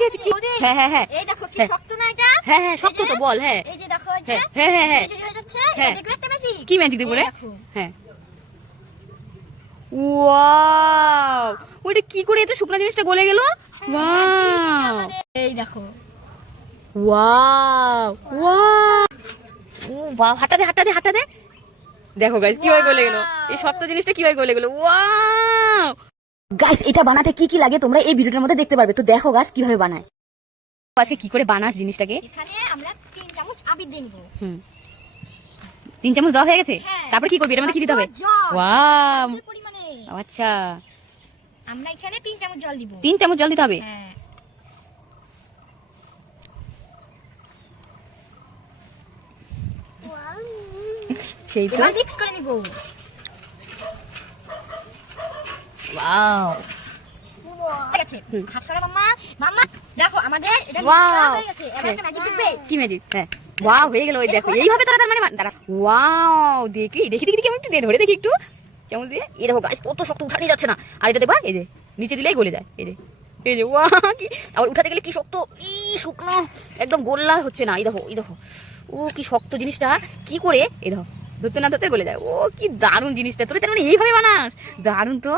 কি হয়েছে কি? হ্যাঁ হ্যাঁ হ্যাঁ এই দেখো কি শক্ত না এটা? হ্যাঁ হ্যাঁ শক্ত তো বল। হ্যাঁ এই যে দেখো এই যে হ্যাঁ হ্যাঁ হ্যাঁ ঝুড়ি হয়ে যাচ্ছে। হ্যাঁ। এটা দেখবে একটা ম্যাজিক? কি ম্যাজিক দেখবো রে? দেখো। হ্যাঁ ওয়াও, ওইটা কি করে এত শুকনো জিনিসটা গলে গেল? ওয়াও এই দেখো। ওয়াও ওয়াও ও বাহ, হাঁটা দে হাঁটা দে হাঁটা দে। দেখো গাইস কিভাবে গলে গেল, এই শক্ত জিনিসটা কিভাবে গলে গেল। ওয়াও গাইস, এটা বানাতে কি কি লাগে তোমরা এই ভিডিওটার মধ্যে দেখতে পারবে। তো দেখো গাইস কিভাবে বানায়। আজকে কি করে বানাস জিনিসটাকে? এখানে আমরা 3 চামচ আবির দিয়ে নিব। 3 চামচ দেওয়া হয়ে গেছে। হ্যাঁ। তারপরে কি করবি, এর মধ্যে কি দিতে হবে? জল। ওয়াও চামচের পরিমাণে। আচ্ছা আমরা এখানে 3 চামচ জল দিব। 3 চামচ জল দিতে হবে। হ্যাঁ। সেই তো। এবার মিক্স করে নিব। ওয়াও ঠিক আছে। হাত সরা মাম্মা। মাম্মা দেখো আমাদের এটা মিক্স ওয়াও করা হয়ে গেছে। এবার একটা ম্যাজিক দেখবে। কি ম্যাজিক? হ্যাঁ ওয়াও হয়ে গেল। ওই দেখো এইভাবে তোরা তার মানে দাঁড়া। ওয়াও দেখি দেখি দেখি কেমন একটু দে, ধরে দেখি একটু কেমন দিয়ে। এই দেখো গাইস কত শক্ত, উঠানি যাচ্ছে না। আর এটা দেখবা এই যে নিচে দিলেই গলে যায়। এই যে এই যে ওয়া কি, আবার উঠাতে গেলে কি শক্ত, ই শুকনো একদম গোল্লা হচ্ছে না। এই দেখো এই দেখো ও কি শক্ত জিনিসটা, কি করে এই দেখো ধরতে না ধরতে গলে যায়। ও কি দারুণ জিনিসটা, তোরা তার মানে এইভাবে বানাস, দারুণ তো।